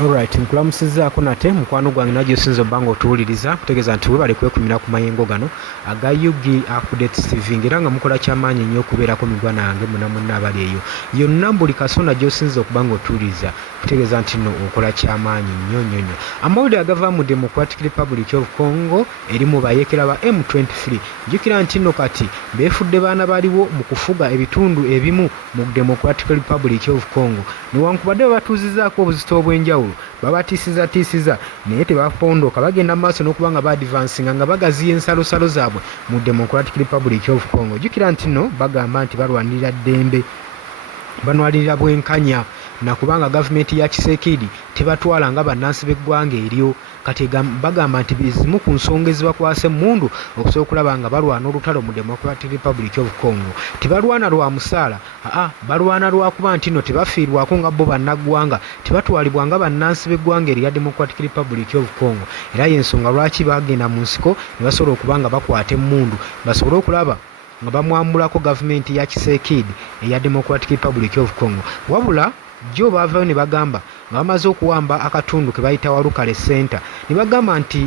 Alright, nkulamusizaako nate mukwano gwange najjo sinzo bango otuwuliriza kutegeeza nti webale kwekumira ku mayengo gano aga Yugi Updates TV ngera nga mukola kyamaanyi nnyo okubeerako migwana yange munna abali eyo yonna buli kasonda gy'osinza okuba nga otuwuliriza kutegeeza nti nno okola kyamaanyi nnyo. Amawulire agava mu Democratic Republic of Congo eri mu bayeekera ba M23 jjukira nti nno kati beefudde baana baliwo mu kufuga ebitundu ebimu mu Democratic Republic of Congo newankubadde babatuuzizaako obuzito obw'enjawulo babatiisiza naye tebapondoka bagenda mu maaso n'okuba nga baadivansinga nga bagaziya ensalosalo zaabwe mu Democratic Republic of Congo jjukira nti nno bagamba nti balwanirira ddembe banwalirira bwenkanya nakubanga gavumenti ya Kisekedi tebatwala nga bannansi b'eggwanga eryo kati bagamba nti bizimu ku nsonga ezibakwasa emmundu okusobola okulaba nga balwana olutalo mu Democratic Republic of Congo tebalwana lwa musaala balwana lwakuba nti nno tebafiirwako nga bo bannaggwanga tebatwalibwa nga bannansi b'eggwanga erya Democratic Republic of Congo era y'ensonga lwaki bagenda mu nsiko ne basobola okuba nga bakwata emmundu basobole okulaba nga bamwambulako gavumenti ya Kisekedi eya Democratic Republic of Congo wabula jo baavayo ne bagamba nga bamaze okuwamba akatundu ke bayita Walukale Center ne bagamba nti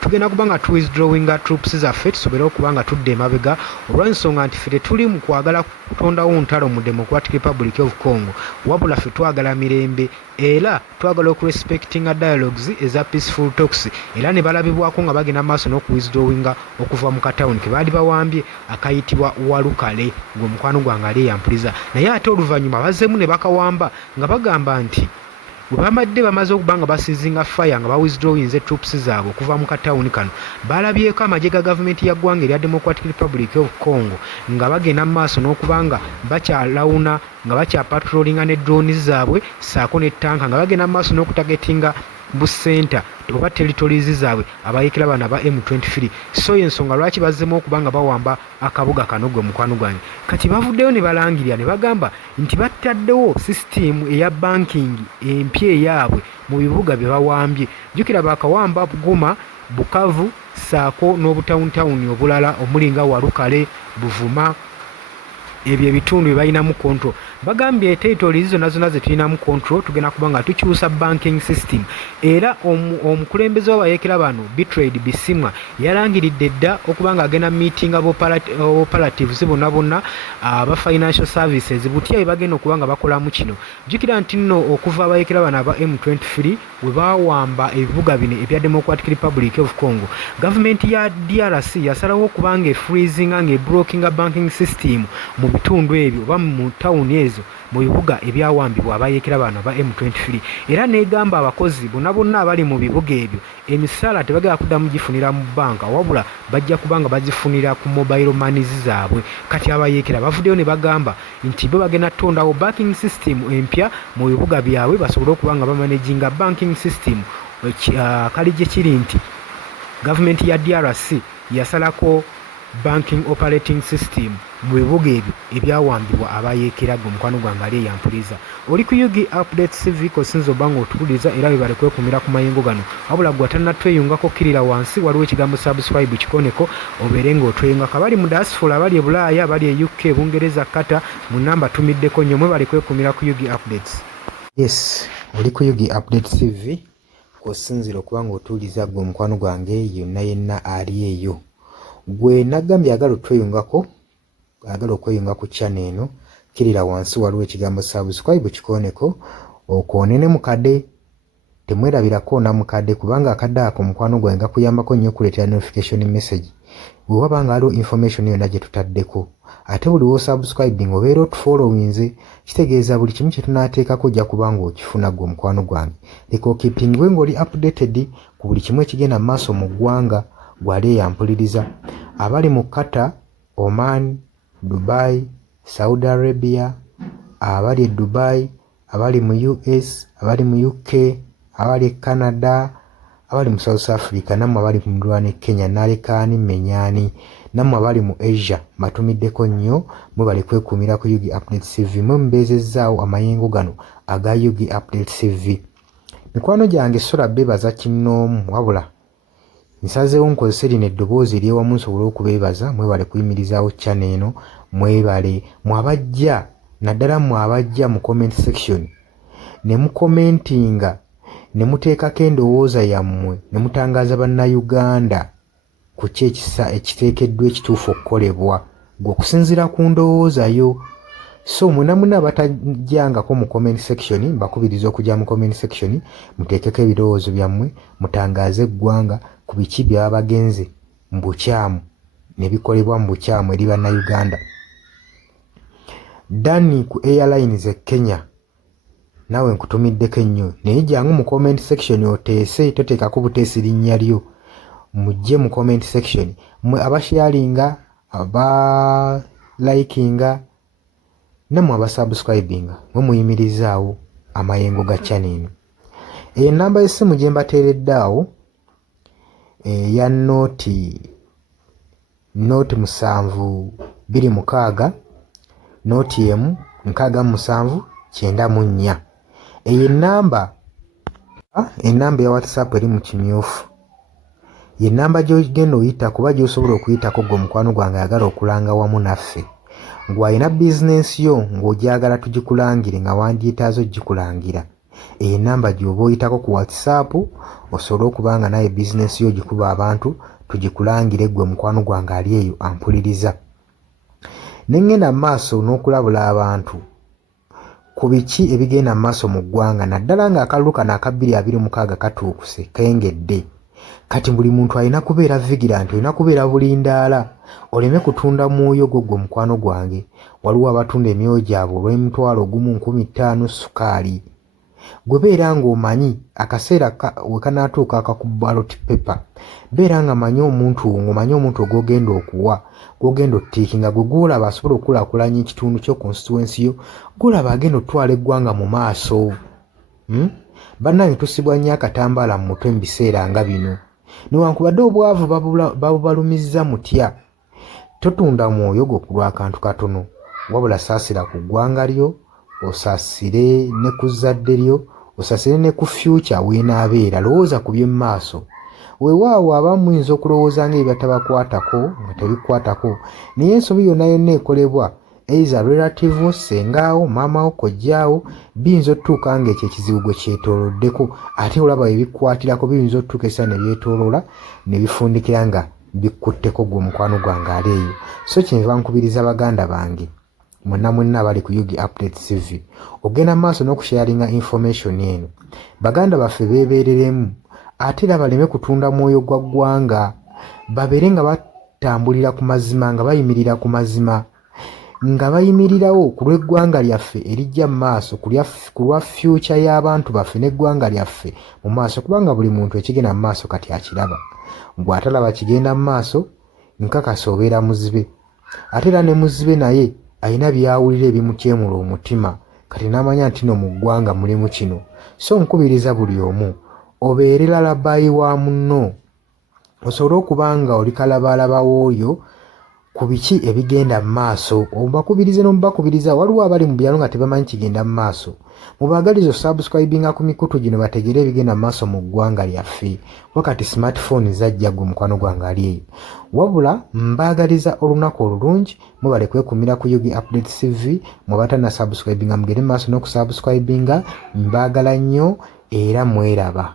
tugenda kuba nga withdrawing troops zaffe tusobole okuba nga tudde emabega olw'ensonga nti ffe tetuli mu kwagala kutondawo ntalo mu Democratic Republic of Congo wabula ffe twagala mirembe era twagala okurespectinga dialogues eza peaceful talks era ne balabibwako nga bagenda maaso n'okuwithdrawinga okuva mu katawuni ke baali bawambye akayitibwa Walukale gwe mukwano gwange ali eyampuliza naye ate oluvannyuma bazzeemu ne bakawamba nga bagamba nti bwe bamaze okuba nga basizinga fire nga bawithdrawinze troops zaabwe okuva mu katawuni kano balabyeko amagye ga gavumenti ya ggwanga erya Democratic Republic of Congo nga bagenda mu maaso n'okuba nga bakyalawuna nga bakyapatrolinga ne drones zaabwe saako ne tanka nga bagenda mu maaso n'okutagetinga bu center oba territories zaabwe abayeekera bana ba M23 so y'ensonga lwaki bazzemu okuba nga bawamba akabuga kano gwe mukwano gwange kati bavuddeyo ne balangirira ne bagamba nti battaddewo system eya banking empya eyaabwe mu bibuga bye bawambye jjukira bakawamba Goma Bukavu saako n'obutawuntawuni obulala omulinga Walukale Buvuma ebyo ebitundu bye balinamu control bagambye territories zonna ze tulinamu control tugenda kuba nga tukyusa banking system era omukulembeze w'abayeekera bano Betrayed Bisimwa yalangiridde dda okuba nga agenda meeting operatives bonna aba financial services butya bye bagenda okuba nga bakolamu kino jjukira nti nno okuva abayeekera bano aba M23 we bawamba ebibuga bino ebya Democratic Republic of Congo gavumenti ya DRC yasalawo okuba nga efreezinga nga ebrokinga banking system mu bitundu ebyo oba mu tawuni ezo mu bibuga ebyawambibwa abayeekera bano aba M23 era negamba abakozi bonna abali mu bibuga ebyo emisaala tebagenda kuddamu gifunira mu banka wabula bajja kuba nga bazifunira ku mobile money zaabwe kati abayeekera bavuddeyo ne bagamba nti bo bagenda kutondawo banking system empya mu bibuga byabwe basobole okuba nga bamanaginga banking system kali gye kiri nti gavumenti ya DRC yasalako banking operating system mu bibuga ebyo ebyawambibwa abayeekera gwe mukwano gwange ali eyampuliza oli ku Yugi Updates TV kosinza obanga otuwuliriza era bebale kwekumira ku mayengo gano wabula gwe atannatweyungako kirira wansi waliwo ekigambo subscribe kikoneko obeere ng'otweyungako abali mu diaspora abali e Bulaaya abali e UK Bungereza Kata mu namba tumiddeko nnyo mwebale kwekumira ku Yugi Updates. Yes, oli ku Yugi Updates TV kosinzira okuba nga otuwuliriza gwe mukwano gwange yenna ali eyo gwe nagambye agala otweyungako agala okweyunga ku channel eno kirira wansi waliwo ekigambo subscribe kikoneko okoonene mukadde temwerabirako na mukadde kubanga akadde ako mukwano gwange kuyambako nnyo okuleetera notification message bwe waba nga waliwo information yonna gye tutaddeko ate buli wo subscribing obeera otufollowinze kitegeeza buli kimu kye tunaateekako ojja kubanga okifuna gwe mukwano gwange leka okipingwe ng'oli updated ku buli kimu ekigenda mu maaso mu ggwanga gwali eyampuliriza abali mu Qatar, Oman, Dubai, Saudi Arabia, abali Dubai, abali mu US, abali mu UK, abali Canada, abali mu South Africa, namwe abali mu Ndwane Kenya, nalekaani menyani, namwe abali mu Asia, matumiddeko nnyo mwebale kwekumira ku Yugi Updates TV mwe mbeezezzaawo amayengo gano aga Yugi Updates TV. Mikwano gyange sola beebaza kinnoomu wabula nsazeewo nkozese lino eddoboozi ery'ewamu nsobole okubeebaza mwebale kuyimirizaawo channel eno mwebale mwabajja naddala mwabajja mu comment section ne mukomentinga ne muteekako endowooza yammwe ne mutangaza bannayuganda ku ki ekiteekeddwa ekituufu okukolebwa gwe okusinziira ku ndowooza yo. So munamuna abatajjangako mu comment section mbakubiriza okujja mu comment section muteekeko ebirowoozo byammwe mutangaze eggwanga ku biki byaba bagenze mu bukyamu ne bikolebwa mu bukyamu eri bannayuganda. Dani ku Airlines e Kenya nawe nkutumiddeko ennyo naye jjangu mu comment section oteese, toteekako buteesi linnya lyo, mujje mu comment section mmwe abasharinga, abalikinga nammwe abasubscribinga mwe muyimirizaawo amayengo ga channel. Enamba y'essimu gye mbateeredde awo eya nooti 726 nooti emu 67994. Eyo enamba ya WhatsApp eri mu kimyufu. Ye namba gy'ogenda oyita kuba gy'osobola okuyitako gwe mukwano gwange ayagala okulanga wamu naffe. Ng'alina bizinensi yo ng'ogyagala tugikulangire nga wandyetaaze ogikulangira. Eyo namba gy'oba oyitako ku WhatsApp osobole okuba nga naye bizinensi yo gikuba abantu tugikulangire gwe mukwano gwange ali eyo ampuliriza. Ne ngenda mu maaso n'okulabula abantu ku biki ebigenda mu maaso mu ggwanga naddala ng'akalulu kano aka 2026 katuukuse kengedde. Kati buli muntu alina kubeera vigilant, olina kubeera bulindaala oleme kutunda mwoyo gwo mukwano gwange. Waliwo abatunda emyoyo gyabwe olw'N1,1500 sukaali. Gwe beera ng'omanyi akaseera we kanaatuuka akakuba ballot paper, beera nga manyi omuntu ng'omanyi omuntu ogwogenda okuwa, gwogenda ottiikinga, gwe gwolaba asobola okukulaakulanya ekitundu kyo constituency yo, gwolaba agenda otwala eggwanga mu maaso. Bannange tusibwa nnyo akatambaala mu mutwe mu biseera nga bino. Newankubadde obwavu babubalumizza mutya, totunda mwoyo gwo ku lw'akantu katono, wabula saasira ku ggwanga lyo, osaasire ne ku zadde lyo, osaasire ne ku future weenaabeera. Lowooza ku by'emu maaso. Weewaawo abamu muyinza okulowooza ng'ebyo tabakwatako nga tebikwatako, naye ensobi yonna yonna ekolebwa eiza relative, sengaawo, maamawo, kojjaawo, biyinza otutuuka ng'ekyo ekizibu gwe kyetooloddeko ate olaba ebikwatirako biyinza otutuuka essa ne byetooloola ne bifundikira nga bikkutteko gwe mukwano gwange ali eyo. So kyenva nkubiriza baganda bange mwenna abali ku Yugi Updates TV ogenda mu maaso n'okusharinga information eno. Baganda baffe beebereremu ate era baleme kutunda mwoyo gwa ggwanga, babeere nga batambulira ku mazima, nga bayimirira ku mazima, nga bayimirirawo ku lw'eggwanga lyaffe erijja mu maaso, ku lwa future y'abantu baffe n'eggwanga lyaffe mu maaso, kubanga buli muntu ekigenda mu maaso kati akiraba. Bw'atalaba kigenda mu maaso nkakasa obeera muzibe. Ate era ne muzibe naye alina byawulira ebimukyemula omutima, kati n'amanya nti no mu ggwanga mulimu kino. So nkubiriza buli omu obeere lalabayi wa munno, osobole okuba nga oli kalabaalaba w'oyo ku biki ebigenda mu maaso. Obakubirize n'omubakubiriza. Waliwo abali mu byalo nga tebamanyi kigenda mu maaso, mubaagaliza subscribinga ku mikutu gino bategere ebigenda mu maaso mu ggwanga lyaffe. Wakati smartphone zajja gwe mukwano gwange ali eyo. Wabula mbaagaliza olunaku olulungi, mubale kwekumira ku Yugi Updates TV. Mwabatana subscribinga mugere mu maaso n'okusubscribinga. Mbaagala nnyo era mweraba.